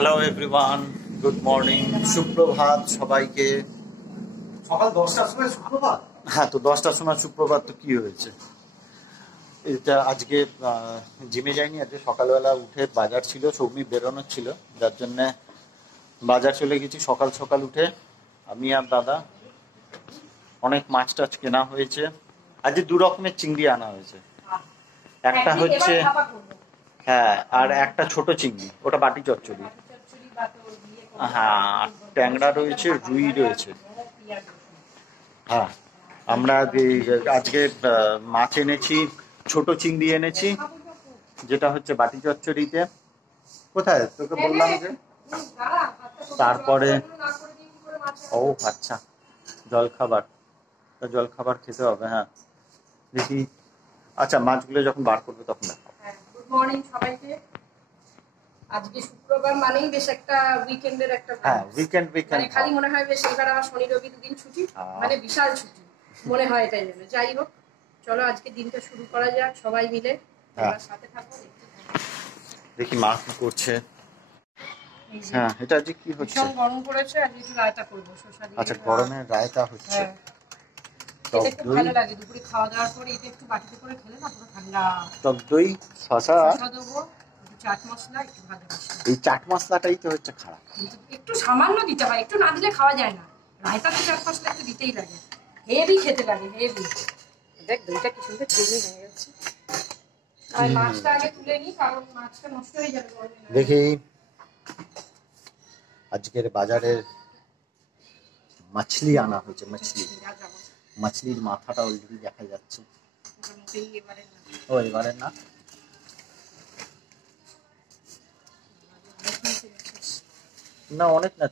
Hello everyone, good morning, সুপ্রভাত সবাইকে। সকাল 10টার সময় সুপ্রভাত? হ্যাঁ, তো 10টার সময় সুপ্রভাত তো কি হয়েছে? এটা আজকে জিমে যাইনি, আজকে সকালবেলা উঠে বাজার ছিল, সৌমি বেরোনোর ছিল, যার জন্যে বাজার চলে গেছি সকাল সকাল উঠে। আমি আর দাদা অনেক মাছ টাছ কেনা হয়েছে। আজকে দু রকমের চিংড়ি আনা হয়েছে। একটা হচ্ছে হ্যাঁ, আর একটা ছোট চিংড়ি, ওটা বাটি চচ্চড়ি। হ্যাঁ, ট্যাংরা রয়েছে, রুই রয়েছে। হ্যাঁ, আমরা আজকে মাছ এনেছি, ছোট চিংড়ি এনেছি, যেটা হচ্ছে বাটি চচ্চড়িতে। কোথায় তোকে বললাম যে, তারপরে ও আচ্ছা, জলখাবার খেতে হবে। হ্যাঁ, দেখি। আচ্ছা, মাছগুলো যখন বার করবে তখন দেখাবো। গুড মর্নিং সবাইকে। আজকে শুক্রবার মানেই বেশ একটা উইকেন্ডের একটা উইকেন্ড মানে খালি মনে হয় বেশ এবার আমার শনি রবি দুদিন ছুটি, মানে বিশাল ছুটি মনে হয় এটাই জন্য। যাই হোক, চলো আজকে দিনটা শুরু করা যাক সবাই মিলে। সাথে থাকো, দেখি মা কি করছে। হ্যাঁ, এটা আজকে কি হচ্ছে? ভীষণ গরম পড়েছে, আজকে একটু রায়তা করবো শসা দিয়ে। আচ্ছা, গরমের রায়তা হচ্ছে। এটা খুব ভালো লাগে, দুপুরে খাওয়া দাওয়ার পরে এটা একটু বাটিতে করে খেলে না পুরো ঠান্ডা। টক দই, শসা দেবো, চাট মশলা, একটু ভাজা মশলা। এই চাট মশলাটাই তো হচ্ছে খারাপ, একটু সামান্য দিতে হয়, একটু না দিলে খাওয়া যায় না। রায়তাতে চাট মশলা একটু দিতেই লাগে, হেভি খেতে লাগে, হেভি। দেখ দইটা কি সুন্দর চিনি হয়ে যাচ্ছে। আর মাছটা আগে তুলে নি, কারণ মাছটা নষ্ট হয়ে যাবে। দেখি আজকের বাজারে মাছলি আনা হয়েছে। মাছলির মাথাটা অলরেডি দেখা যাচ্ছে। ও এবারে না, না অনেক না,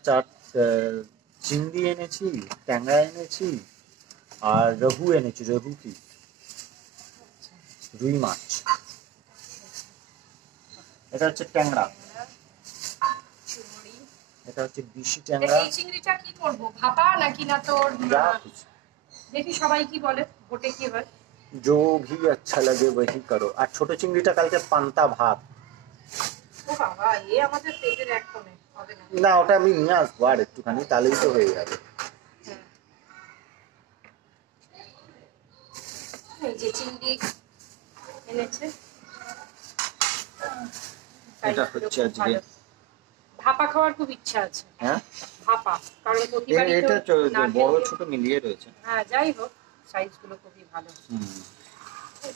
চিংড়ি এনেছি, ট্যাংরা এনেছি, আর রঘু এনেছি। রঘু কি? রুই মাছ। এটা হচ্ছে ট্যাংরা, এটা হচ্ছে দেশি ট্যাংরা। এই চিংড়িটা কি করব, ভাপা নাকি না তোর? দেখি সবাই কি বলে, ভোটে কি হয়। जो भी अच्छा लगे वही करो। আর ছোট চিংড়িটা কালকে পান্তা ভাত। ও বাবা, এই আমাদের পেটের এক কোণে হবে না। না, ওটা আমি নিয়ে আসবো আর একটুখানি, তাহলেই তো হয়ে যাবে। এই যে চিংড়ি এনেছে, এটা হচ্ছে আজকে ভাপা খাওয়ার খুব ইচ্ছা আছে। হ্যাঁ, ভাপা, কারণ প্রতিবারই তো এটা বড় ছোট মিলিয়ে রয়েছে। হ্যাঁ, যাই হোক, সাইজগুলো খুবই ভালো।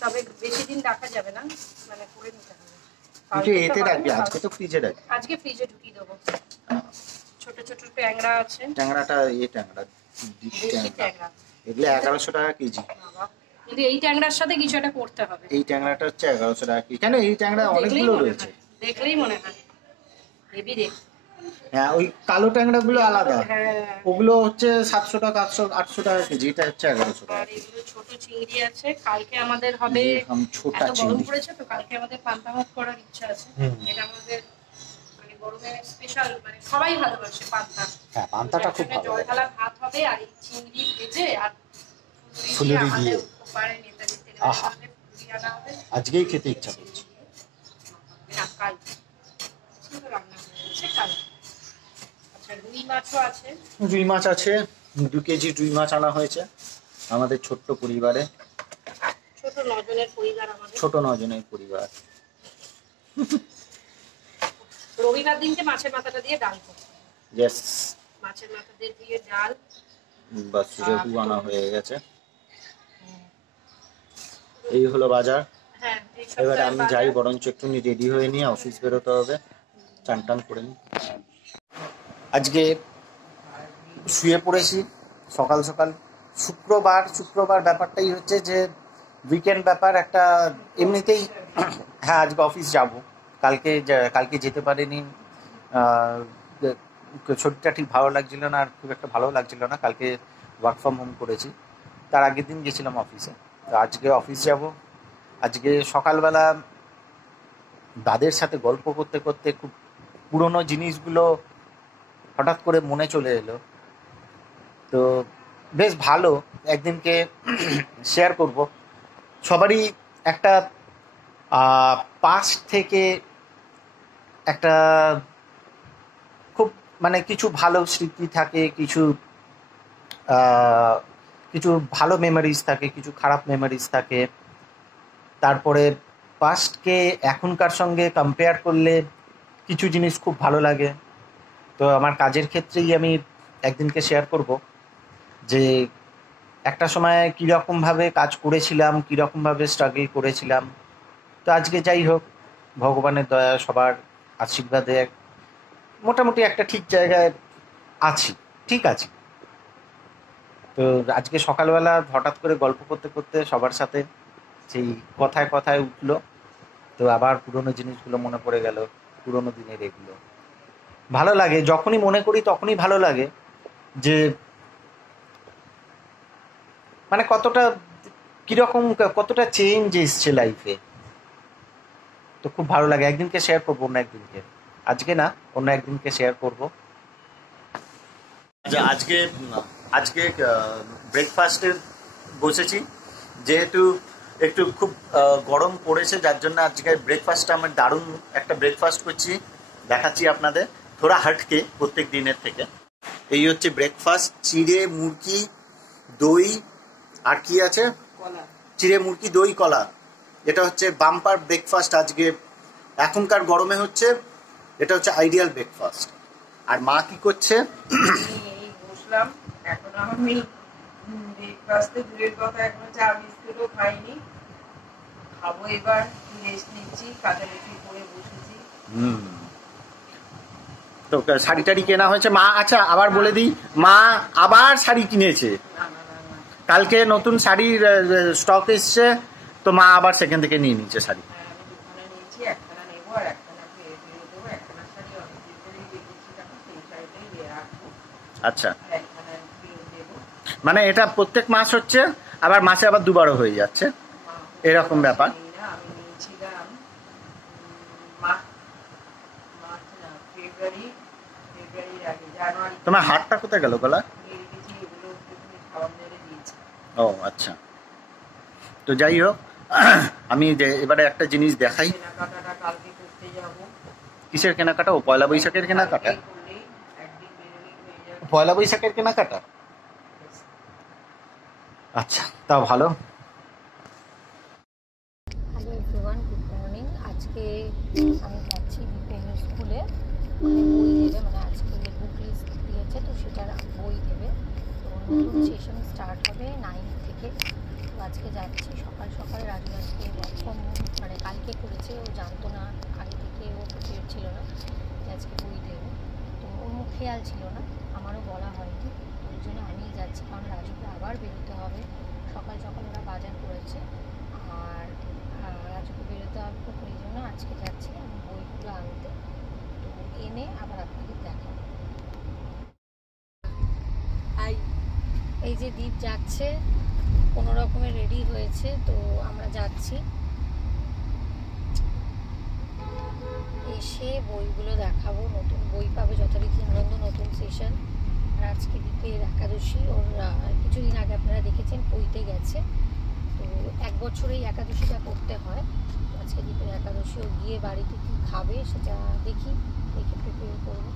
তবে বেশি দিন রাখা যাবে না, মানে করে নিতে হবে। কিন্তু এতে রাখবি, আজকে তো ফ্রিজে রাখবি। আজকে ফ্রিজে ঢুকিয়ে দেবো। ছোট ছোট ট্যাংরা আছে। ট্যাংরাটা ট্যাংরা, দেশি ট্যাংরা, এগুলো 1100 টাকা কেজি। কিন্তু এই ট্যাংরার সাথে কিছু একটা করতে হবে। এই ট্যাংরাটা হচ্ছে 1100 টাকা কেজি। কেন? এই ট্যাংরা অনেকগুলো রয়েছে, দেখলেই মনে হয় হেভি রে। হ্যাঁ, ওই কালো ট্যাংরা গুলো আলাদা, ওগুলো হচ্ছে 700 টাকা, 800 টাকা কেজি। এটা হচ্ছে 1100 টাকা। আর এগুলো ছোট চিংড়ি আছে, কালকে আমাদের হবে। এত গরম পড়েছে তো, কালকে আমাদের পান্তা ভাত করার ইচ্ছা আছে। এটা আমাদের মানে গরমের স্পেশাল, মানে সবাই ভালোবাসে পান্তা। হ্যাঁ, পান্তাটা খুব ভালো। জল ঢালা ভাত হবে, আর এই চিংড়ি ভেজে আর ফুলুরি দিয়ে। ওপারে নেতা দিতে হবে, ফুলুরি আনা হবে। আজকেই খেতে ইচ্ছা করছে। না, কাল রান্না হয়েছে কাল। আচ্ছা, রুই মাছও আছে। রুই মাছ আছে, 2 কেজি রুই মাছ আনা হয়েছে আমাদের ছোট্ট পরিবারে। ছোট 9 জনের পরিবার আমাদের। ছোট 9 জনের পরিবার। রবিবার দিনকে মাছের মাথাটা দিয়ে ডাল করতে। ইয়েস, মাছের মাথা দিয়ে ডাল। বাস, রঘু আনা হয়ে গেছে। এই হলো বাজার। হ্যাঁ, এবার আমি যাই, বরঞ্চ একটু রেডি হয়ে নিয়ে অফিস বেরোতে হবে, চান টান করে নি। আজকে শুয়ে পড়েছি সকাল সকাল। শুক্রবার ব্যাপারটাই হচ্ছে যে উইকেন্ড ব্যাপার একটা এমনিতেই। হ্যাঁ, আজকে অফিস যাব, কালকে যেতে পারিনি। শরীরটা ঠিক ভালো লাগছিল না, আর খুব একটা ভালো লাগছিল না। কালকে ওয়ার্ক ফ্রম হোম করেছি, তার আগের দিন গেছিলাম অফিসে। তো আজকে অফিস যাব। আজকে সকালবেলা দাদের সাথে গল্প করতে করতে খুব পুরনো জিনিসগুলো হঠাৎ করে মনে চলে এলো। তো বেশ ভালো, একদিনকে শেয়ার করব। সবারই একটা পাস্ট থেকে একটা মানে কিছু ভালো স্মৃতি থাকে, কিছু কিছু ভালো মেমোরিজ থাকে, কিছু খারাপ মেমোরিজ থাকে। তারপরে পাস্টকে এখনকার সঙ্গে কম্পেয়ার করলে কিছু জিনিস খুব ভালো লাগে। তো আমার কাজের ক্ষেত্রেই আমি একদিনকে শেয়ার করব যে একটা সময় কীরকমভাবে কাজ করেছিলাম, কীরকমভাবে স্ট্রাগল করেছিলাম। তো আজকে যাই হোক, ভগবানের দয়া, সবার আশীর্বাদে মোটামুটি একটা ঠিক জায়গায় আছি, ঠিক আছে। তো আজকে সকালবেলা হঠাৎ করে গল্প করতে করতে সবার সাথে সেই কথায় কথায় উঠলো, তো আবার পুরনো জিনিসগুলো মনে পড়ে গেল, পুরনো দিনের এগুলো ভালো লাগে। যখনই মনে করি তখনই ভালো লাগে যে মানে কতটা কীরকম কতটা চেঞ্জ এসছে লাইফে। তো খুব ভালো লাগে। একদিনকে শেয়ার করবো, অন্য একদিনকে, আজকে না, অন্য একদিনকে শেয়ার করবো। আজকে আজকে ব্রেকফাস্টে বসেছি, যেহেতু একটু খুব গরম পড়েছে, যার জন্য আজকে ব্রেকফাস্টটা আমার দারুণ একটা ব্রেকফাস্ট করছি, দেখাচ্ছি আপনাদের থোড়া হাটকে প্রত্যেক দিনের থেকে। এই হচ্ছে ব্রেকফাস্ট, চিড়ে মুরগি দই আর কি আছে, চিড়ে মুরগি দই কলা। এটা হচ্ছে বাম্পার ব্রেকফাস্ট আজকে এখনকার গরমে হচ্ছে, এটা হচ্ছে আইডিয়াল ব্রেকফাস্ট। আর মা কি করছে? বসলাম, এখন আমি ব্রেকফাস্টে দূরের কথা এখনো চা বিস্কুটও খাইনি, খাবো এবার, রেস্ট নিচ্ছি, কাটালেখি করে বসেছি। তো শাড়ি টাড়ি কেনা হয়েছে মা? আচ্ছা আবার বলে দিই, মা আবার শাড়ি কিনেছে, কালকে নতুন শাড়ির স্টক এসছে, তো মা আবার সেখান থেকে নিয়ে নিচ্ছে শাড়ি। আমি দুখানা নিয়েছি, একখানা নেবো আর একখানা ফেরত দিয়ে দেবো। একখানা শাড়ি অনেকদিন ধরেই দেখেছিলাম, সেই শাড়িটাই দিয়ে রাখবো। আচ্ছা, একখানা ফেরত দেবো। মানে এটা প্রত্যেক মাস হচ্ছে, আবার মাসে আবার দুবারও হয়ে যাচ্ছে, এরকম ব্যাপার। আমি নিয়েছিলাম ফেব্রুয়ারির আগে, জানুয়ারি। তোমার হাতটা কোথায় গেল গলা? ও আচ্ছা, তো যাই হোক, আমি এবারে একটা জিনিস দেখাই। কেনাকাটাটা কালকে করতে যাবো। কিসের কেনাকাটা? ও পয়লা বৈশাখের কেনাকাটা? পয়লা বৈশাখের কেনাকাটা, আচ্ছা, তাও ভালো। Hello everyone, good morning. আজকে আমি যাচ্ছি দীপেনের স্কুলে, বই দেবে, মানে আজকে বুক লিস্ট দিয়েছে, তো সেটার বই দেবে। তো নতুন সেশন স্টার্ট হবে 9 থেকে। তো আজকে যাচ্ছি সকাল সকাল। রাজু আজকে ওয়ার্ক ফ্রম হোম, মানে কালকে করেছে, ও জানতো না আগে থেকে, ও প্রিপেয়ার ছিল না যে আজকে বই দেবে, তো ওর মুখ খেয়াল ছিল না, আমারও বলা হয়নি। তো ওই জন্য আমিই যাচ্ছি, কারণ রাজুকে আবার বেরোতে হবে। সকাল সকাল ওরা বাজার করেছে, আর রাজুকে বেরোতে হবে, তো ওই জন্য আজকে যাচ্ছি আমি বইগুলো আনতে। তো এনে আবার আপনাদের দেখাবো। এই যে দীপ যাচ্ছে, কোনো রকমের রেডি হয়েছে, তো আমরা যাচ্ছি। এসে বইগুলো দেখাবো, নতুন বই পাবে যথারীতি আনন্দ, নতুন সেশন। আর আজকে দীপের একাদশী, ওর কিছুদিন আগে আপনারা দেখেছেন পইতে গেছে, তো 1 বছরেই একাদশীটা করতে হয়। আজকে দীপের একাদশী, ও গিয়ে বাড়িতে কী খাবে সেটা দেখে প্রিপেয়ার করবো।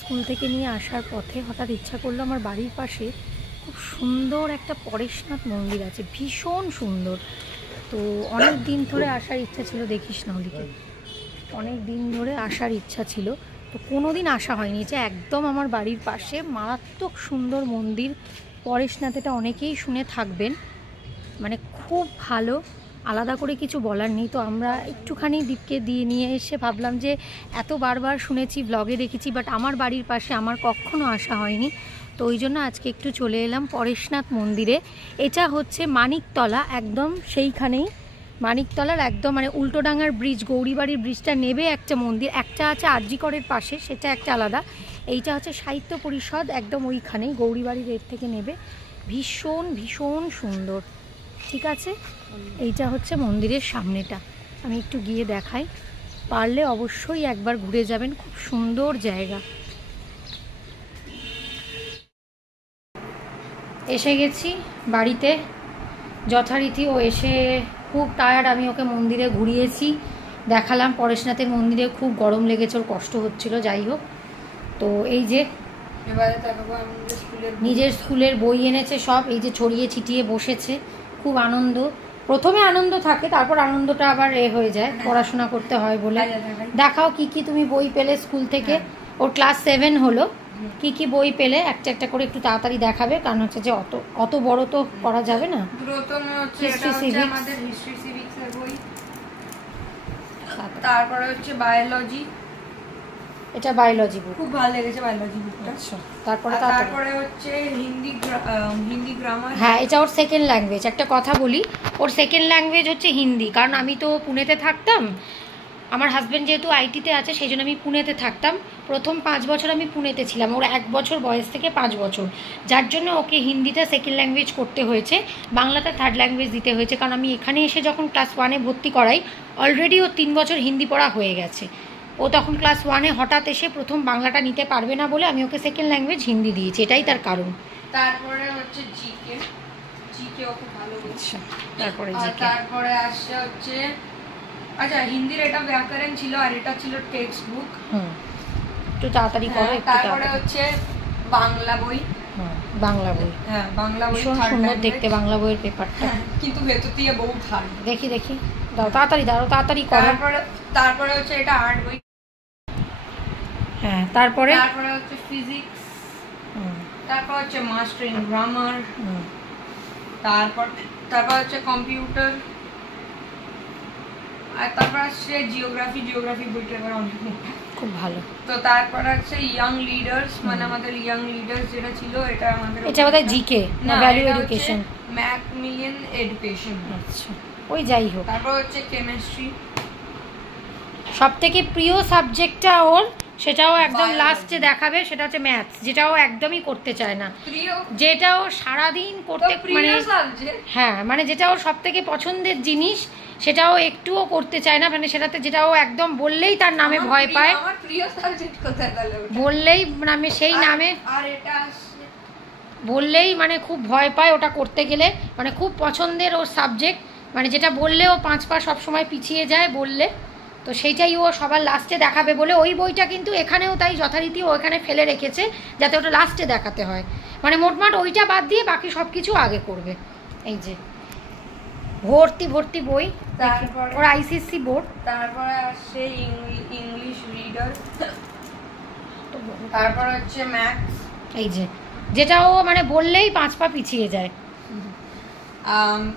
স্কুল থেকে নিয়ে আসার পথে হঠাৎ ইচ্ছা করলো, আমার বাড়ির পাশে খুব সুন্দর একটা পরেশনাথ মন্দির আছে, ভীষণ সুন্দর। তো অনেক দিন ধরে আসার ইচ্ছা ছিল, দেখিস না ওদিকে, অনেক দিন ধরে আসার ইচ্ছা ছিল, তো কোনো দিন আসা হয়নি। যে একদম আমার বাড়ির পাশে মারাত্মক সুন্দর মন্দির পরেশনাথ, এটা অনেকেই শুনে থাকবেন, মানে খুব ভালো, আলাদা করে কিছু বলার নেই। তো আমরা একটুখানি দীপকে দিয়ে নিয়ে এসে ভাবলাম যে এত বারবার শুনেছি, ব্লগে দেখেছি, বাট আমার বাড়ির পাশে আমার কখনো আসা হয়নি, তো ওই জন্য আজকে একটু চলে এলাম পরেশনাথ মন্দিরে। এটা হচ্ছে মানিকতলা, একদম সেইখানেই, মানিকতলার একদম মানে উল্টোডাঙ্গার ব্রিজ, গৌরীবাড়ির ব্রিজটা নেবে একটা মন্দির, একটা আছে আরজিকরের পাশে, সেটা একটা আলাদা। এইটা হচ্ছে সাহিত্য পরিষদ, একদম ওইখানেই গৌরীবাড়ির এর থেকে নেবে। ভীষণ ভীষণ সুন্দর, ঠিক আছে। এইটা হচ্ছে মন্দিরের সামনেটা, আমি একটু গিয়ে দেখাই, পারলে অবশ্যই একবার ঘুরে যাবেন, খুব সুন্দর জায়গা। এসে গেছি বাড়িতে যথারীতি, ও এসে খুব টায়ার্ড, আমি ওকে মন্দিরে ঘুরিয়েছি, দেখালাম পরেশনাথের মন্দিরে, খুব গরম লেগেছে, ওর কষ্ট হচ্ছিল। যাই হোক, তো এই যে এবারে তাকাবো আমাদের স্কুলের নিজের স্কুলের বই এনেছে সব, এই যে ছড়িয়ে ছিটিয়ে বসেছে, খুব আনন্দ। প্রথমে আনন্দ থাকে, তারপর আনন্দটা আবার হয়ে যায়, পড়াশোনা করতে হয় বলে। দেখাও কি কি তুমি বই পেলে স্কুল থেকে। ওর ক্লাস 7 হলো, কি কি বই পেলে একটা একটা করে একটু তাড়াতাড়ি দেখাবে, কারণ হচ্ছে যে অত বড় তো পড়া যাবে না। প্রথমে হচ্ছে এটা History, হচ্ছে civics। আমাদের হিস্ট্রি সিভিক্সের বই, তারপরে হচ্ছে বায়োলজি, এটা বায়োলজি বুক। খুব ভালো লেগেছে বায়োলজি বুকটা। আচ্ছা, তারপরে তারপরে হচ্ছে হিন্দি গ্রামার। হ্যাঁ, এটা ওর সেকেন্ড ল্যাঙ্গুয়েজ। একটা কথা বলি, ওর সেকেন্ড ল্যাঙ্গুয়েজ হচ্ছে হিন্দি, কারণ আমি তো পুনেতে থাকতাম, আমার হাজব্যান্ড যেহেতু আইটিতে আছে সেই জন্য আমি পুনেতে থাকতাম। প্রথম 5 বছর আমি পুনেতে ছিলাম, ওর 1 বছর বয়স থেকে 5 বছর, যার জন্য ওকে হিন্দিটা সেকেন্ড ল্যাঙ্গুয়েজ করতে হয়েছে, বাংলাটা থার্ড ল্যাঙ্গুয়েজ দিতে হয়েছে। কারণ আমি এখানে এসে যখন ক্লাস 1-এ ভর্তি করাই, অলরেডি ও 3 বছর হিন্দি পড়া হয়ে গেছে। ও তখন ক্লাস 1-এ হঠাৎ এসে প্রথম বাংলাটা নিতে পারবে না বলে আমি ওকে সেকেন্ড ল্যাঙ্গুয়েজ হিন্দি দিয়েছি, এটাই তার কারণ। তারপরে হচ্ছে জিকে ও খুব ভালো বলছে। তারপরে তারপরে আসছে হচ্ছে, আচ্ছা হিন্দির এটা ব্যাকরণ ছিল আর এটা ছিল টেক্সট বুক। একটু তাড়াতাড়ি করো। তারপরে হচ্ছে বাংলা বই। বাংলা বই, হ্যাঁ বাংলা বই ভীষণ সুন্দর দেখতে বাংলা বইয়ের পেপারটা, কিন্তু ভেতর দিয়ে বহুত হার্ড। দেখি দাও তাড়াতাড়ি করো। তারপরে হচ্ছে এটা আর্ট বই। হ্যাঁ, তারপরে হচ্ছে ফিজিক্স, তারপর হচ্ছে মাস্টার ইন গ্রামার, তারপর হচ্ছে কম্পিউটার, আর তারপর আসছে জিওগ্রাফি বইটা এবার অনেক খুব ভালো। তো তারপর আছে ইয়াং লিডার্স, মানে আমাদের ইয়াং লিডার্স যেটা ছিল এটা আমাদের, এটা বোধহয় জিকে না ভ্যালু এডুকেশন, ম্যাকমিলিয়ন এডুকেশন। আচ্ছা, ওই যাই হোক। তারপর হচ্ছে কেমিস্ট্রি। সবথেকে প্রিয় সাবজেক্টটা ওর, সেটাও একদম লাস্টে দেখাবে, সেটা হচ্ছে ম্যাথস, যেটাও একদমই করতে চায় না, যেটাও সারাদিন করতে মানে হ্যাঁ মানে যেটা ওর সব থেকে পছন্দের জিনিস সেটাও একটুও করতে চায় না, মানে সেটাতে যেটাও একদম বললেই তার নামে ভয় পায়, আমার প্রিয় সাবজেক্ট কোথায় তাহলে, বললেই নামে সেই নামে আর এটা বললেই মানে খুব ভয় পায় ওটা করতে গেলে, মানে খুব পছন্দের ওর সাবজেক্ট, মানে যেটা বললেও 5 পা সবসময় পিছিয়ে যায় বললে, তো সেইটাই ও সবার লাস্টে দেখাবে বলে ওই বইটা কিন্তু এখানেও তাই যথারীতি ও এখানে ফেলে রেখেছে যাতে ওটা লাস্টে দেখাতে হয়, মানে মোটমাট ওইটা বাদ দিয়ে বাকি সব কিছু আগে করবে। এই যে ভর্তি বই, তারপরে ওর আইসিএসসি বোর্ড। তারপরে আসছে ইংলিশ রিডার, তারপর হচ্ছে ম্যাথস, এই যে যেটা ও মানে বললেই 5 পা পিছিয়ে যায়।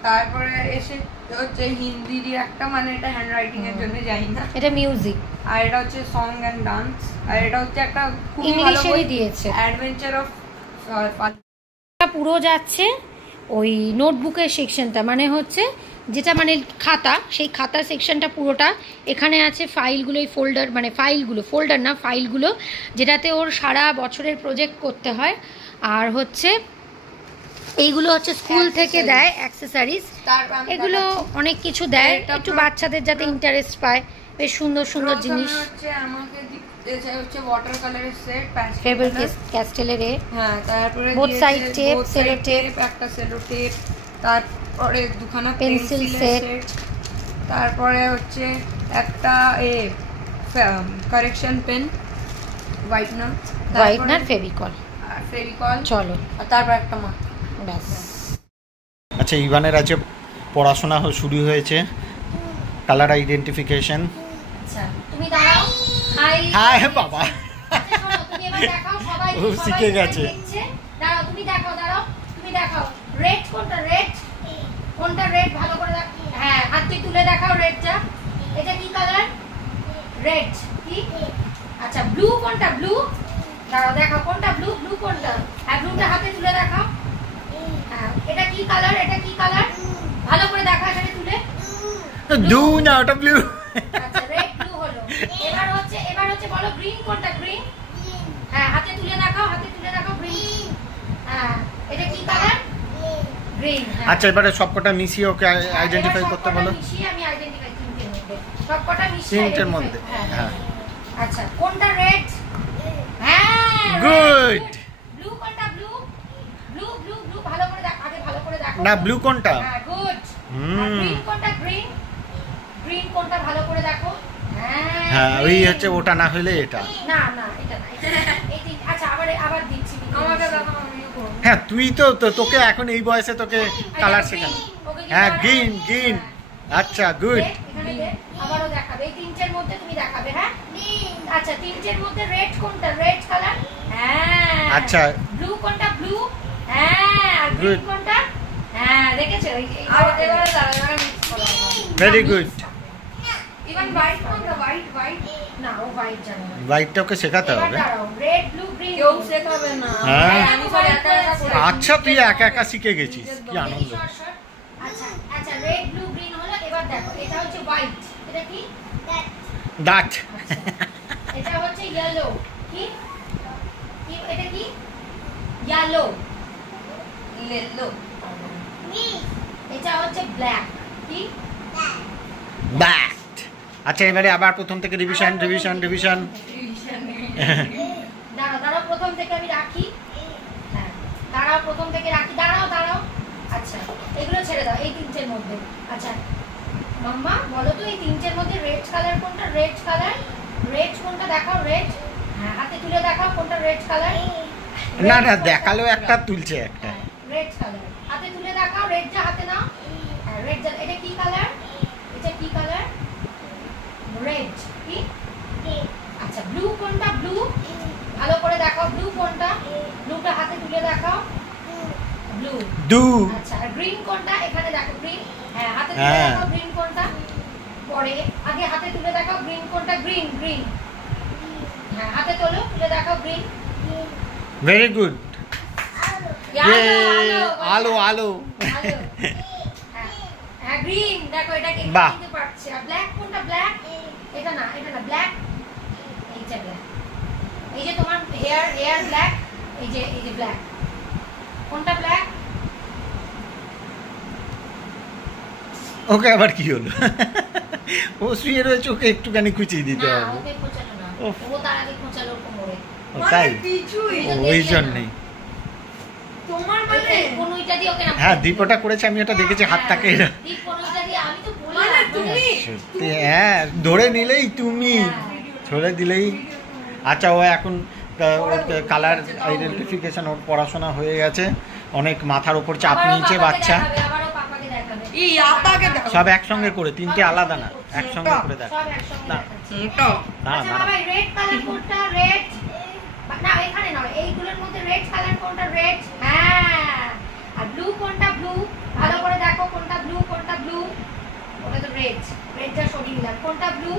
তারপরে এসে হচ্ছে হিন্দির একটা, মানে এটা হ্যান্ড রাইটিং এর জন্য জানি না, এটা মিউজিক, আর এটা হচ্ছে সং এন্ড ডান্স, আর এটা হচ্ছে একটা ইংলিশেরই দিয়েছে অ্যাডভেঞ্চার অফ। পুরো যাচ্ছে ওই নোটবুকের সেকশনটা, মানে হচ্ছে যেটা মানে খাতা, সেই খাতা সেকশনটা পুরোটা এখানে আছে ফাইলগুলো, এই ফোল্ডার মানে ফোল্ডার না ফাইলগুলো, যেটাতে ওর সারা বছরের প্রজেক্ট করতে হয়, আর হচ্ছে এইগুলো হচ্ছে স্কুল থেকে দেয় অ্যাক্সেসরিজ, এগুলো অনেক কিছু দেয় একটু বাচ্চাদের যাতে ইন্টারেস্ট পায়, বেশ সুন্দর জিনিস। আমাকে হচ্ছে ওয়াটার কালারের সেট, ফেভার ক্যাস্টেলের, হ্যাঁ, তারপরে both side tape, cello tape, একটা সেলো টেপ, তারপরে দুখানা পেন্সিল সেট, তারপরে হচ্ছে একটা কারেকশন পেন, হোয়াইটনার, ফেভিকল, চলো, আর তারপর একটা মার্ক, ব্যাস। আচ্ছা, ইভানের আছে পড়াশোনা শুরু হয়েছে, কালার আইডেন্টিফিকেশন। আচ্ছা, তুমি দাঁড়াও, হাই বাবা, তুমি এবার দেখাও, সবাই ও শিখে গেছে। দাঁড়াও, তুমি দেখাও রেড কোনটা রেড ভালো করে দেখো, হ্যাঁ হাতটি তুলে দেখাও রেডটা, এটা কি কালার, রেড কি, আচ্ছা ব্লু কোনটা, ব্লু দাঁড়াও দেখাও কোনটা ব্লু কোনটা, হ্যাঁ ব্লুটা হাতে তুলে দেখাও, হ্যাঁ এটা কি কালার, ভালো করে দেখাও এখানে তুলে, ব্লু না ওটা ব্লু, আচ্ছা রেড ব্লু হলো। এবার হচ্ছে বলো গ্রিন কোনটা, গ্রিন, হ্যাঁ হাতে তুলে দেখাও গ্রিন, হ্যাঁ এটা কি কালার, গ্রিন। আচ্ছা, এবারে সবকটা মিশিয়ে ওকে আইডেন্টিফাই করতে বলো, মিশিয়ে আমি আইডেন্টিফাই সবকটা মিশিয়ে তিনটের মধ্যে, হ্যাঁ আচ্ছা কোনটা রেড, হ্যাঁ গুড, ব্লু কোনটা, ব্লু ভালো করে দেখো, আগে ভালো করে দেখো না ব্লু কোনটা, হ্যাঁ গুড, গ্রিন কোনটা, গ্রিন কোনটা ভালো করে দেখো, হ্যাঁ হ্যাঁ ওই হচ্ছে ওটা, না হলে এটা, না এটা না, আবার দিচ্ছি। আমাকে দেখো আমিও করব। হ্যাঁ তুই তো তোকে এখন এই বয়সে তোকে কালার শেখানো। হ্যাঁ গ্রিন গ্রিন, আচ্ছা গুড। এখানে দে, আবারও দেখাবে এই তিনটের মধ্যে তুমি দেখাবে। হ্যাঁ আচ্ছা তিনটের মধ্যে রেড কোনটা? Red colour. হ্যাঁ আচ্ছা ব্লু কোনটা? ব্লু। হ্যাঁ আর গ্রিন কোনটা? হ্যাঁ দেখেছো? আর এবারে দাঁড়া, এবারে মিক্স করব। Very good. ইভেন হোয়াইট কোনটা? হোয়াইট হোয়াইট না ও হোয়াইট জানে না। হোয়াইটটা ওকে শেখাতে এবার হবে। দাঁড়াও, রেড ব্লু গ্রিন কেউ শেখাবে না। হ্যাঁ। আমি সব একা একা করে। আচ্ছা তুই একা একা শিখে গেছিস, কি আনন্দ। আচ্ছা আচ্ছা রেড ব্লু গ্রিন হলো। এবার দেখো এটা হচ্ছে হোয়াইট, এটা কি? দাঁত। এটা হচ্ছে ইয়েলো। কি কি এটা কি? ইয়েলো। লেলো। এটা হচ্ছে ব্ল্যাক। কি? দাঁত। আচ্ছা এবারে আবার প্রথম থেকে রিভিশন রিভিশন রিভিশন। দাঁড়াও দাঁড়াও প্রথম থেকে আমি রাখি। হ্যাঁ দাঁড়াও প্রথম থেকে রাখি। দাঁড়াও দাঁড়াও। আচ্ছা এগুলো ছেড়ে দাও এই তিনটের মধ্যে। আচ্ছা মাম্মা বলো তো এই তিনটের মধ্যে রেড কালার কোনটা? Red colour. রেড কোনটা দেখাও? রেড। হ্যাঁ হাতে তুলে দেখাও কোনটা রেড কালার। না না দেখালো একটা, তুলছে একটা। রেড কালার হাতে তুলে দেখাও। রেডটা হাতে নাও। হ্যাঁ রেড। এটা কি কালার? এটা কি কালার? রেড। কি? আচ্ছা ব্লু কোনটা? ব্লু। ভালো করে দেখাও ব্লু কোনটা? ব্লুটা হাতে তুলে দেখাও। ব্লু। দু। আচ্ছা আর গ্রিন কোনটা? এখানে দেখো গ্রিন। হ্যাঁ হাতে তুলে হ্যাঁ। দেখাও গ্রিন কোনটা। পরে আগে হাতে তুলে দেখাও গ্রিন কোনটা? Green green. হ্যাঁ হাতে তোলো, তুলে দেখাও গ্রিন। Very good. আলো আলো আলো। হ্যাঁ গ্রিন। দেখো এটা কি বাহ। দিতে পারছে। আর ব্ল্যাক কোনটা? ব্ল্যাক। এটা না ব্ল্যাক। এইটা ব্ল্যাক। এই যে তোমার হেয়ার ব্ল্যাক। এই যে ব্ল্যাক। কোনটা ব্ল্যাক? ওকে আবার কি হলো? ও শুয়ে রয়েছে, ওকে একটুখানি খুঁচিয়ে দিতে না হবে। ওকে খোঁচালো না। উফ। ও তার আগে খোঁচালো কোমরে। ও তাই? কিছুই ও, ওই জন্যই। তোমার মানে কোনটা দিয়ে ওকে না। হ্যাঁ দীপটা করেছে, আমি ওটা দেখেছি হাতটাকে। দীপ কোনটা দিয়ে আমি তো বলি মানে তুমি সত্যি হ্যাঁ, ধরে নিলেই তুমি, ধরে দিলেই। আচ্ছা ও এখন কালার আইডেন্টিফিকেশন, ওর পড়াশোনা হয়ে গেছে, অনেক মাথার উপর চাপ নিয়েছে বাচ্চা। আবারও পাপাকে দেখাবে। এই আপাকে দেখো। সব একসঙ্গে করে, তিনটে আলাদা না, একসঙ্গে করে দেখ। সব একসঙ্গে না। দেখাচ্ছি। মোটা। দাঁড়া আচ্ছা দাঁড়া। বাবা রেড কালার কোনটা? রেড। না এখানে নয়, এইগুলোর মধ্যে রেড কালার কোনটা? রেড। হ্যাঁ আর ব্লু কোনটা? ব্লু। ভালো করে দেখো কোনটা ব্লু কোনটা ব্লু। ওটা তো রেড। রেডটা সরিয়ে দিলাম। কোনটা ব্লু?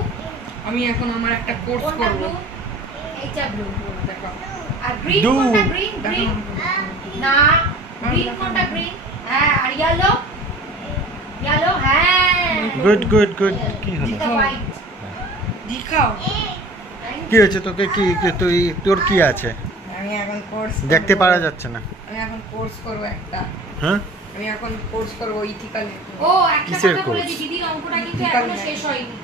আমি এখন আমার একটা কোর্স কোনটা করব। ব্লু? এইটা ব্লু। দেখো। আর গ্রিন Blue. কোনটা? Green green. না গ্রিন কোনটা? গ্রিন। হ্যাঁ আর ইয়েলো? ইয়েলো। হ্যাঁ গুড গুড গুড। কি হলো? এটা হোয়াইট। দেখাও। কি হয়েছে তোকে? কি তুই, তোর কি আছে? আমি এখন কোর্স দেখতে পারা যাচ্ছে না। আমি এখন কোর্স করব একটা। হ্যাঁ আমি এখন কোর্স করব ইথিক্যাল। ও একটা কিসের কথা বলে course? দিই, দিদির অঙ্কটা কিন্তু এখনো শেষ হয়নি।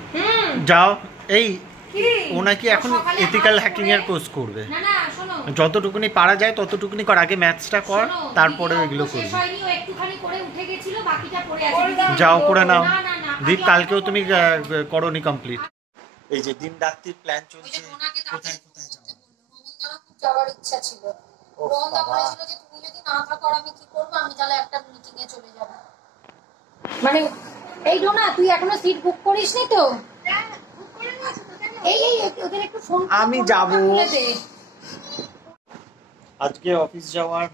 যাও। এই কি? ও নাকি এখন সকালে এথিক্যাল হাত হ্যাকিং এর করে- কোর্স করবে। না না শোনো যতটুকুনি পারা যায় ততটুকুনি কর, আগে ম্যাথসটা কর, শোনো, তারপরে দিদির ওইগুলো অঙ্ক শেষ করবি। হয়নি, ও একটুখানি করে উঠে গেছিল, বাকিটা পড়ে আছে। করে দাও। যাও করে নাও। না, না, না, দীপ আগে কালকেও অঙ্ক তুমি করতে হবে। করনি কমপ্লিট। এই যে দিন রাত্রির প্ল্যান ওই চলছে, যে মোনাকে কোথায় দাঁড়িয়ে কোথায় যাবো? রোহনদারও খুব যাওয়ার ইচ্ছা ছিল। ও রোহনদা বাবা। বলেছিল যে তুমি যদি না থাকো আর আমি কি করবো, আমি তাহলে একটা মিটিং এ চলে যাব। মানে এই ডোনা তুই এখনো সিট বুক করিসনি তো? এই এই ওদের একটু ফোন আমি যাবো। দে। আজকে অফিস যাওয়ার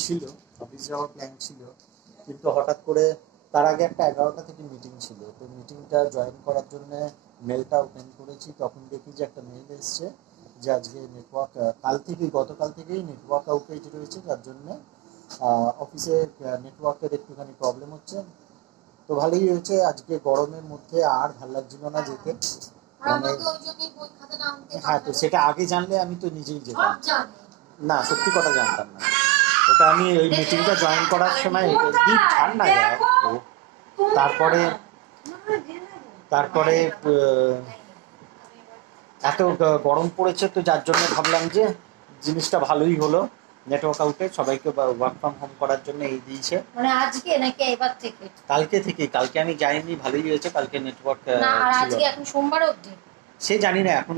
ছিল, অফিস যাওয়ার প্ল্যান ছিল, কিন্তু হঠাৎ করে তার আগে একটা 11টা থেকে মিটিং ছিল। তো মিটিংটা জয়েন করার জন্য মেলটা ওপেন করেছি, তখন দেখি যে একটা মেল এসছে যে আজকে নেটওয়ার্ক, গতকাল থেকেই নেটওয়ার্ক আউটেজ রয়েছে, যার জন্য অফিসে নেটওয়ার্কের একটুখানি প্রবলেম হচ্ছে। তো ভালোই হয়েছে, আজকে গরমের মধ্যে আর ভালো লাগছিল না যেতে। মানে হ্যাঁ, তো সেটা আগে জানলে আমি তো নিজেই যেতাম না, সত্যি কথা জানতাম না। ওটা আমি ওই মিটিংটা জয়েন করার সময় খুব ঠান্ডা যায়। তারপরে এত গরম পড়েছে, তো যার জন্য ভাবলাম যে জিনিসটা ভালোই হলো, নেটওয়ার্ক আউটে সবাইকে ওয়ার্ক ফ্রম হোম করার জন্য এই দিয়েছে। মানে আজকে নাকি এবার থেকে? কালকে আমি যাইনি, ভালোই হয়েছে, কালকে নেটওয়ার্ক না আর ছিল। আজকে এখন সোমবার অবধি সে জানি না, এখন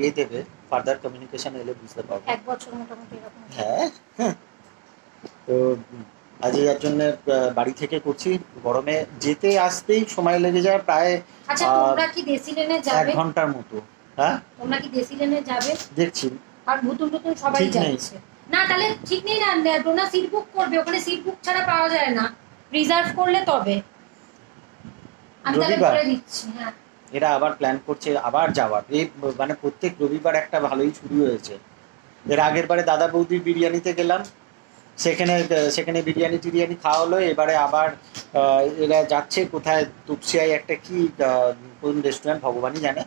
ইয়ে দেবে, ফার্দার কমিউনিকেশন এলে বুঝতে পারবো। 1 বছর মোটামুটি এরকম। হ্যাঁ, তো আজ যার জন্য বাড়ি থেকে করছি। গরমে যেতে আসতেই সময় লেগে যায় প্রায় আচ্ছা তোমরা কি দেশি লেনে 1 যাবে? ঘন্টার মতো। হ্যাঁ, তোমরা কি দেশি লেনে যাবে? দেখছি। আর নতুন নতুন সবাই ঠিক নেই। যাচ্ছে না, তাহলে ঠিক নেই না, তোমরা সিট বুক করবে, ওখানে সিট বুক ছাড়া পাওয়া যায় না, রিজার্ভ করলে তবে। আমি তাহলে রবিবার? করে দিচ্ছি। হ্যাঁ, এরা আবার প্ল্যান করছে আবার যাওয়ার, এই মানে প্রত্যেক রবিবার একটা ভালোই শুরু হয়েছে। এর আগের বারে দাদা বৌদির বিরিয়ানিতে গেলাম, সেখানে বিরিয়ানি টিরিয়ানি খাওয়া হলো। এবারে আবার এরা যাচ্ছে কোথায়, তুপসিয়ায় একটা কি কোন রেস্টুরেন্ট ভগবানই জানে,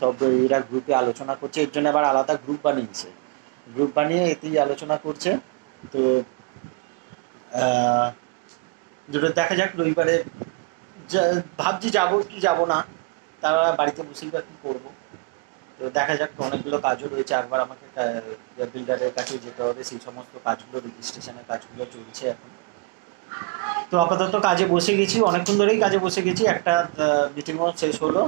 সব এরা গ্রুপে আলোচনা করছে। এর জন্য আবার আলাদা গ্রুপ বানিয়েছে, গ্রুপ বানিয়ে এতেই আলোচনা করছে। তো যেটা দেখা যাক রবিবারে ভাবছি যাবো কি যাবো না, তারা বাড়িতে বসেই বা কি করবো। তো দেখা যাক, অনেকগুলো কাজও রয়েছে, একবার আমাকে বিল্ডারের কাছে যেতে হবে, সেই সমস্ত কাজগুলো, রেজিস্ট্রেশনের কাজগুলো চলছে এখন। তো আপাতত কাজে বসে গেছি, অনেকক্ষণ ধরেই কাজে বসে গেছি। একটা মিটিংও শেষ হলো,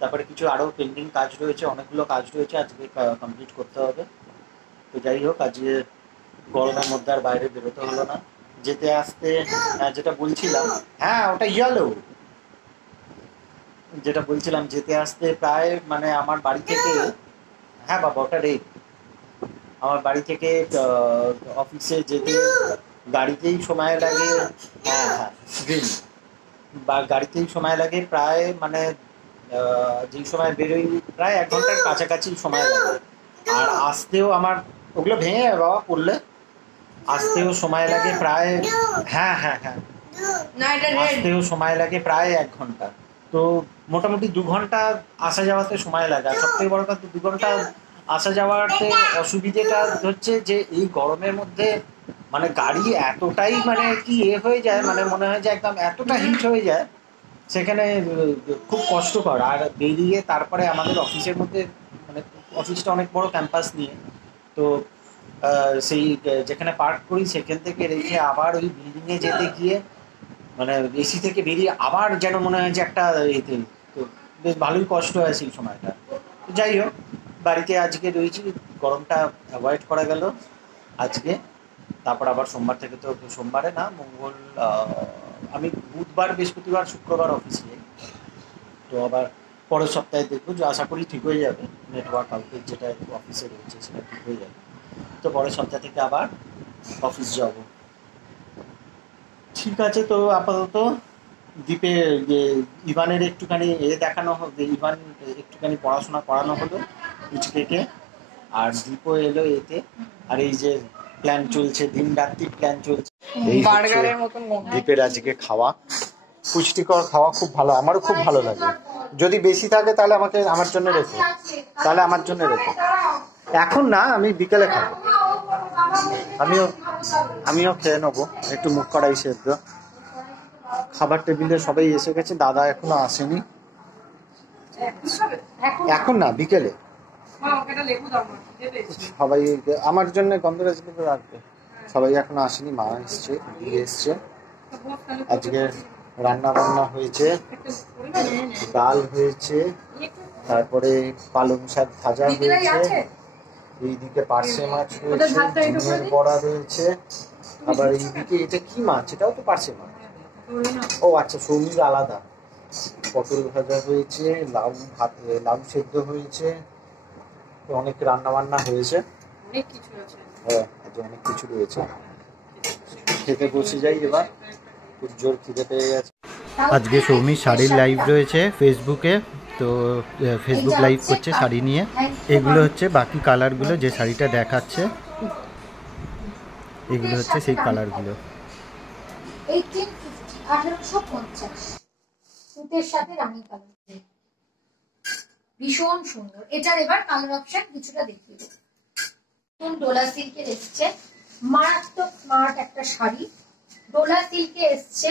তারপরে কিছু আরও পেন্ডিং কাজ রয়েছে, অনেকগুলো কাজ রয়েছে আজকে কমপ্লিট করতে হবে। তো যাই হোক, আজকে গরমের মধ্যে আর বাইরে বেরোতে হলো না, যেতে আসতে। যেটা বলছিলাম, হ্যাঁ ওটা ইয়েলো, যেটা বলছিলাম যেতে আসতে প্রায় মানে আমার বাড়ি থেকে, হ্যাঁ বাবা ওটা রেড, আমার বাড়ি থেকে অফিসে যেতে গাড়িতেই সময় লাগে, হ্যাঁ হ্যাঁ গ্রিন, বা গাড়িতেই সময় লাগে প্রায় মানে যেই সময় বেরোই প্রায় 1 ঘন্টার কাছাকাছি সময় লাগে। আর আসতেও আমার, ওগুলো ভেঙে যাবে বাবা পড়লে, আসতেও সময় লাগে প্রায়, হ্যাঁ হ্যাঁ হ্যাঁ, আসতেও সময় লাগে প্রায় 1 ঘন্টা। তো মোটামুটি 2 ঘন্টা আসা যাওয়াতে সময় লাগে। আর সব থেকে বড় কথা, 2 ঘন্টা আসা যাওয়াতে অসুবিধেটা হচ্ছে যে এই গরমের মধ্যে মানে গাড়ি এতটাই মানে কি হয়ে যায়, মানে মনে হয় যে একদম এতটা হিট হয়ে যায়, সেখানে খুব কষ্টকর। আর বেরিয়ে তারপরে আমাদের অফিসের মধ্যে, মানে অফিসটা অনেক বড় ক্যাম্পাস নিয়ে, তো সেই যেখানে পার্ক করি সেখান থেকে রেখে আবার ওই বিল্ডিংয়ে যেতে গিয়ে মানে এসি থেকে বেরিয়ে আবার যেন মনে হয় যে একটা এতে, তো বেশ ভালোই কষ্ট হয় সেই সময়টা। তো যাই হোক, বাড়িতে আজকে রয়েছি, গরমটা অ্যাভয়েড করা গেল আজকে। তারপর আবার সোমবার থেকে, তো সোমবারে না মঙ্গল, আমি বুধবার বৃহস্পতিবার শুক্রবার অফিসে যাই। তো আবার পরের সপ্তাহে দেখবো, যে আশা করি ঠিক হয়ে যাবে, নেটওয়ার্ক আউটেজ যেটা অফিসে রয়েছে সেটা ঠিক হয়ে যাবে। তো পরের সপ্তাহ থেকে আবার অফিস যাব। ঠিক আছে, তো আপাতত দ্বীপে ইভানের একটুখানি দেখানো হবে, ইভান একটুখানি পড়াশোনা করানো হলো উচকেকে, আর দ্বীপও এলো এতে। আর এই যে প্ল্যান চলছে, দিন রাত্রি প্ল্যান চলছে, এই বার্গারের মতন দ্বীপের আজকে খাওয়া, পুষ্টিকর খাওয়া, খুব ভালো, আমারও খুব ভালো লাগে। যদি বেশি থাকে তাহলে আমাকে, আমার জন্য রেখো, তাহলে আমার জন্য রেখো। এখন না, আমি বিকেলে খাবো, আমিও খেয়ে নেবো একটু মুখ কড়াই সেদ্ধ। খাবার টেবিলে সবাই এসে গেছে, দাদা এখনো আসেনি, এখন না বিকেলে। সবাই আমার জন্য গন্ধরাজ লেবু রাখবে, সবাই এখনো আসেনি, মা এসছে, দিয়ে এসছে। আজকে রান্না বান্না হয়েছে, ডাল হয়েছে, তারপরে পালং শাক ভাজা হয়েছে, এইদিকে পার্শে মাছ রয়েছে, ঝিঙের বড়া রয়েছে, আবার এইদিকে এটা কি মাছ, এটাও তো পার্শে মাছ। ও আচ্ছা, সবজি আলাদা, পটল ভাজা হয়েছে, লাউ সেদ্ধ হয়েছে, অনেক রান্না বান্না হয়েছে, হ্যাঁ অনেক কিছু রয়েছে। খেতে বসে যাই এবার, খুব জোর খিদে পেয়ে গেছে। আজকে সৌমির শাড়ির লাইভ রয়েছে ফেসবুকে, তো ফেসবুক লাইভ করছে শাড়ি নিয়ে। এগুলো হচ্ছে বাকি কালারগুলো, যে শাড়িটা দেখাচ্ছে এগুলো হচ্ছে সেই কালারগুলো। 1850 সুতের সাথে রানী কালার, ভীষণ সুন্দর। এটার এবার কালার অপশন কিছুটা দেখিয়ে দেবো। ডোলা সিল্কের এসছে, মারাত্মক স্মার্ট একটা শাড়ি, ডোলা সিল্কে এসছে।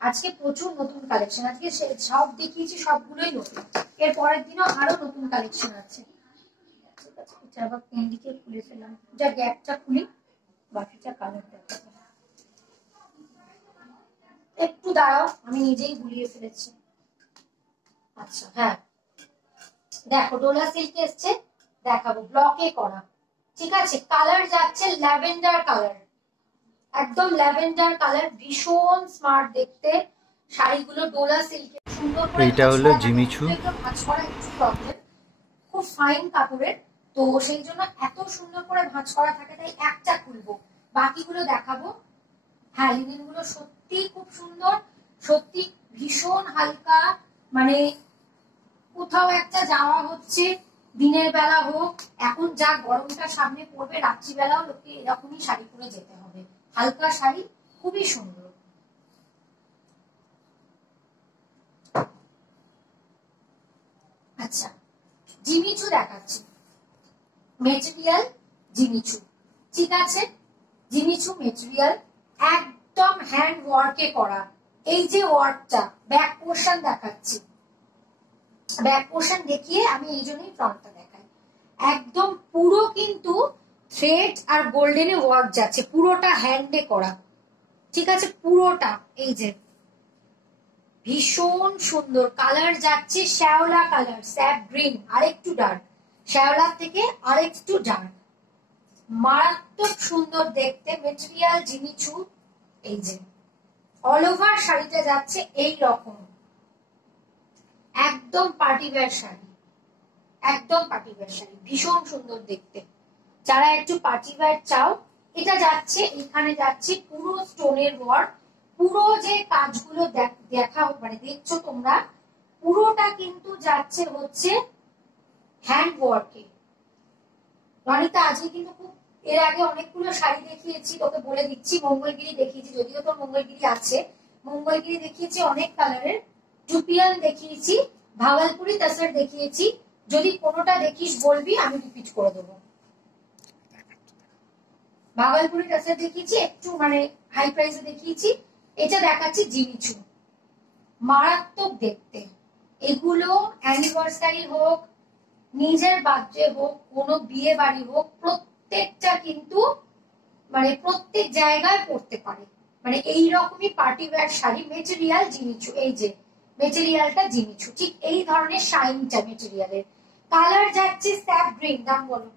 আজকে প্রচুর নতুন কালেকশন, আজকে সব দেখিয়েছি, সবগুলোই নতুন। এর পরের দিনও আরো নতুন কালেকশন আছে। এটা আবার পেন্ডিকে খুলে ফেলাম, যা গ্যাপটা খুলি, বাকিটা কালার দেখাবো। একটু দাঁড়াও, আমি নিজেই গুলিয়ে ফেলেছি। আচ্ছা হ্যাঁ, দেখো ডোলা সিল্ক এসছে, দেখাবো ব্লকে করা, ঠিক আছে। কালার যাচ্ছে ল্যাভেন্ডার কালার, একদম ল্যাভেন্ডার কালার, ভীষণ স্মার্ট দেখতে শাড়িগুলো। ডোলা সিল্কে সুন্দর করে এইটা হলো জিমিচু। ভাঁজ করা একটু প্রবলেম, খুব ফাইন কাপড়ের, তো সেই জন্য এত সুন্দর করে ভাঁজ করা থাকে, তাই একটা খুলবো, বাকিগুলো দেখাবো। হ্যাঁ, লিনেন গুলো সত্যি খুব সুন্দর, সত্যি ভীষণ হালকা, মানে কোথাও একটা যাওয়া হচ্ছে দিনের বেলা হোক, এখন যা গরমটা সামনে পড়বে, রাত্রিবেলাও লোককে এরকমই শাড়ি পরে যেতে হবে, হালকা শাড়ি, খুবই সুন্দর। আচ্ছা, জিমিচু দেখাচ্ছি, মেটেরিয়াল জিমিচু, ঠিক আছে। জিমিচু মেটেরিয়াল একদম হ্যান্ড ওয়ার্কে করা। এই যে ওয়ার্কটা, ব্যাক পোর্শন দেখাচ্ছি, ব্যাক পোর্শন দেখিয়ে আমি এই জন্যই ফ্রন্টটা দেখাই। একদম পুরো কিন্তু থ্রেড আর গোল্ডেনে ওয়ার্ক যাচ্ছে, পুরোটা হ্যান্ডে করা, ঠিক আছে, পুরোটা। এই যে ভীষণ সুন্দর কালার যাচ্ছে, শ্যাওলা কালার, স্যাপ গ্রিন, আরেকটু ডার্ক, শ্যাওলার থেকে আরেকটু ডার্ক, মারাত্মক সুন্দর দেখতে। মেটেরিয়াল জিমিচু, এই যে অল ওভার শাড়িটা যাচ্ছে এই রকম, একদম পার্টি ওয়্যার শাড়ি, একদম পার্টি ওয়্যার শাড়ি, ভীষণ সুন্দর দেখতে। যারা একটু পার্টি ওয়্যার চাও, এটা যাচ্ছে, এখানে যাচ্ছে পুরো স্টোনের ওয়ার্ক, পুরো যে কাজগুলো দেখা মানে দেখছো তোমরা, পুরোটা কিন্তু যাচ্ছে হচ্ছে হ্যান্ড ওয়ার্কে। রনিতা আজকে কিন্তু খুব, এর আগে অনেকগুলো শাড়ি দেখিয়েছি, তোকে বলে দিচ্ছি, মঙ্গলগিরি দেখিয়েছি, যদিও তোর মঙ্গলগিরি আছে, মঙ্গলগিরি দেখিয়েছি অনেক কালারের, টুপিয়ান দেখিয়েছি, ভাগলপুরি তাসার দেখিয়েছি, যদি কোনোটা দেখিস বলবি, আমি রিপিট করে দেবো। ভাগলপুরি তাসার দেখিয়েছি, একটু মানে হাই প্রাইসে দেখিয়েছি, এটা দেখাচ্ছি জিমিচু, মারাত্মক দেখতে। এগুলো অ্যানিভার্সারি হোক, নিজের বার্থডে হোক, কোনো বিয়ে বাড়ি হোক, প্রত্যেকটা কিন্তু মানে প্রত্যেক জায়গায় পড়তে পারে, মানে এইরকমই party wear sari. Material Jimmy Choo, এই যে মেটেরিয়ালটা জিমিচু, ঠিক এই ধরনের শাইনটা মেটেরিয়ালের। কালার যাচ্ছে স্যাপ গ্রিন, দাম বলো,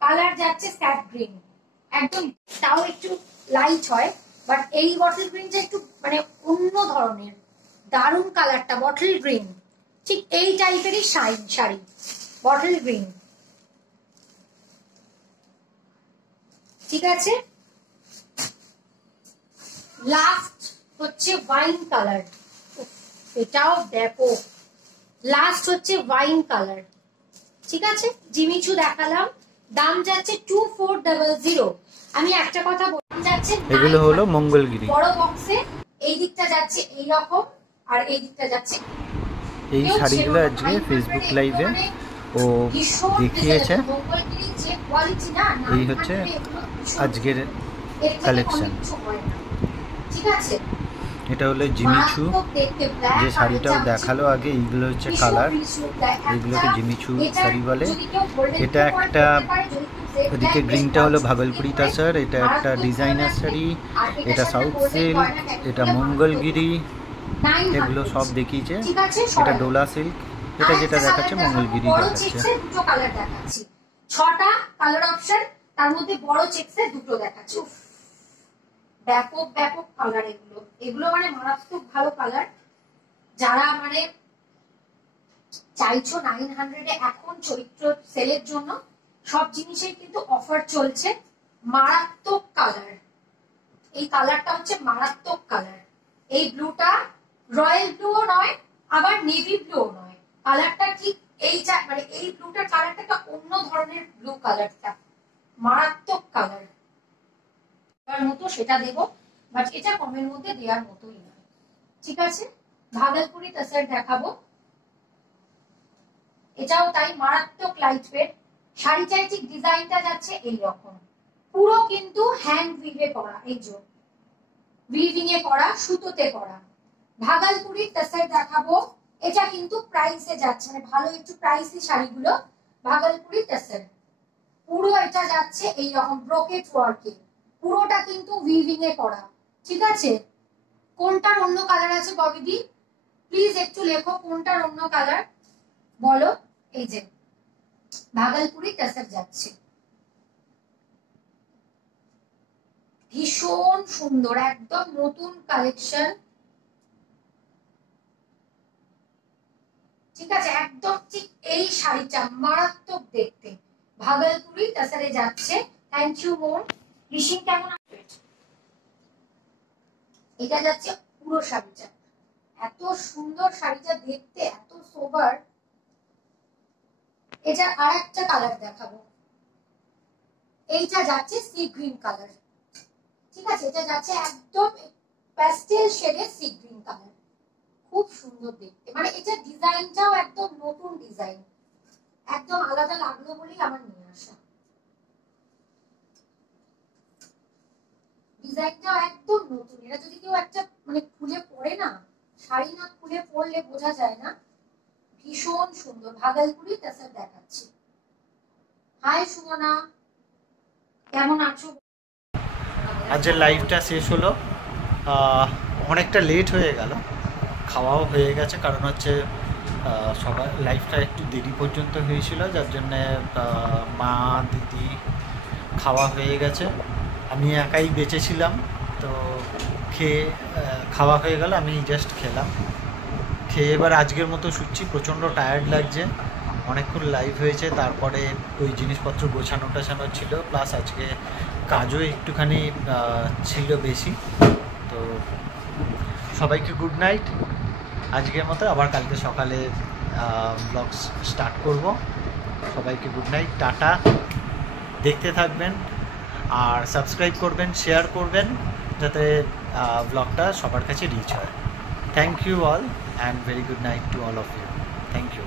কালার যাচ্ছে স্যাপ গ্রিন, একদম তাও একটু লাইট হয়, বাট এই বটল গ্রিনটা একটু মানে অন্য ধরনের, দারুণ কালারটা, বটল গ্রিন, ঠিক এই টাইপেরই শাইন শাড়ি, বটল গ্রিন, ঠিক আছে। লাস্ট হচ্ছে ওয়াইন কালার, এটাও ব্যাপক, লাস্ট হচ্ছে ওয়াইন কালার, ঠিক আছে। জিমিচু দেখালাম, দাম যাচ্ছে 2400। আমি একটা কথা বলতে যাচ্ছে, এগুলো হলো মঙ্গলগিরি। বড় বক্সে এই দিকটা যাচ্ছে এই রকম, আর এই দিকটা যাচ্ছে, এই শাড়িগুলো আজকে ফেসবুক লাইভে ও দেখিয়েছে। এই হচ্ছে আজকের কালেকশন, ঠিক আছে। এটা হলো জিমিচু, যে শাড়িটাও দেখালো আগে, এইগুলো হচ্ছে কালার, এইগুলোকে জিমিচু শাড়ি বলে। এটা একটা, ওদিকে গ্রিনটা হলো ভাগলপুরি তাসার, এটা একটা ডিজাইনার শাড়ি, এটা সাউথ সিল্ক, এটা মঙ্গলগিরি, এগুলো সব দেখিয়েছে। এটা ডোলা সিল্ক, এটা যেটা দেখাচ্ছে মঙ্গলগিরি দেখাচ্ছে। দুটো কালার দেখাচ্ছি, 6টা কালার অপশন, তার মধ্যে বড় চেকসের দুটো দেখাচ্ছি। ব্যাপক ব্যাপক কালার এগুলো, এগুলো মানে মারাত্মক ভালো কালার। যারা মানে চাইছো 900 এখন চৈত্র সেলের জন্য, সব জিনিসের কিন্তু অফার চলছে, মারাত্মক কালার। এই কালারটা হচ্ছে মারাত্মক কালার। এই ব্লুটা রয়্যাল ব্লুও নয়, আবার নেভি ব্লুও নয়, কালারটা ঠিক এই মানে এই ব্লুটার কালারটা একটা অন্য ধরনের ব্লু কালারটা, মারাত্মক কালার। মতো সেটা দেব, বাট এটা কমের মধ্যে দেওয়ার মতোই না, ঠিক আছে। ভাগলপুরি তাসার দেখাবো, এটাও তাই, মারাত্মক লাইট ওয়েট শাড়ি, চাই ঠিক ডিজাইনটা যাচ্ছে এইরকম, পুরো কিন্তু হ্যান্ড উইভে করা, এই যে উইভিং এ করা, সুতোতে করা। ভাগলপুরি তাসার দেখাবো, এটা কিন্তু প্রাইসে যাচ্ছে, মানে ভালো একটু প্রাইসি শাড়িগুলো। ভাগলপুরি তাসার পুরো এটা যাচ্ছে এইরকম ব্রোকেট ওয়ার্কে, পুরোটা কিন্তু উইভিং এ করা, ঠিক আছে। কোনটার অন্য কালার আছে ববিদি, প্লিজ একটু লেখো, কোনটার অন্য কালার বলো। এই যে ভাগলপুরি টাসার যাচ্ছে, ভীষণ সুন্দর, একদম নতুন কালেকশন। ঠিক আছে, একদম ঠিক এই শাড়িটা মারাত্মক দেখতে, ভাগলপুরি টাসারে যাচ্ছে। থ্যাংক ইউ বোন। ঋষিং কেমন আছে? এটা যাচ্ছে পুরো শাড়িটা, এত সুন্দর শাড়িটা দেখতে, এত সোবার। এটা আর একটা কালার দেখাবো, এইটা যাচ্ছে সি গ্রিন কালার। ঠিক আছে, এটা যাচ্ছে একদম প্যাস্টেল শেডের সি গ্রিন কালার, খুব সুন্দর দেখতে। মানে এটা ডিজাইনটাও একদম নতুন ডিজাইন, একদম আলাদা লাগলো বলেই আমার নিয়ে আসা। ডিজাইনটাও একদম নতুন। এটা যদি কেউ একটা মানে খুলে পরে না, শাড়ি না খুলে পরলে বোঝা যায় না, ভীষণ সুন্দর। ভাগলপুরি টাসার দেখাচ্ছি। হাই সুমনা, কেমন আছো? আজকের লাইভটা শেষ হলো, অনেকটা লেট হয়ে গেল, খাওয়াও হয়ে গেছে, কারণ হচ্ছে সবার লাইভটা একটু দেরি পর্যন্ত হয়েছিল, যার জন্যে মা দিদি খাওয়া হয়ে গেছে, আমি একাই বেঁচেছিলাম। তো খেয়ে খাওয়া হয়ে গেল, আমি জাস্ট খেলাম, খেয়ে এবার আজকের মতো শুচ্ছি। প্রচণ্ড টায়ার্ড লাগছে, অনেকক্ষণ লাইভ হয়েছে, তারপরে ওই জিনিসপত্র গোছানো টোছানো ছিল, প্লাস আজকে কাজও একটুখানি ছিল বেশি। তো সবাইকে গুড নাইট আজকের মতো, আবার কালকে সকালে ব্লগ স্টার্ট করব। সবাইকে গুড নাইট, টাটা। দেখতে থাকবেন আর সাবস্ক্রাইব করবেন, শেয়ার করবেন, যাতে ব্লগটা সবার কাছে রিচ হয়। Thank you all and very good night to all of you. Thank you.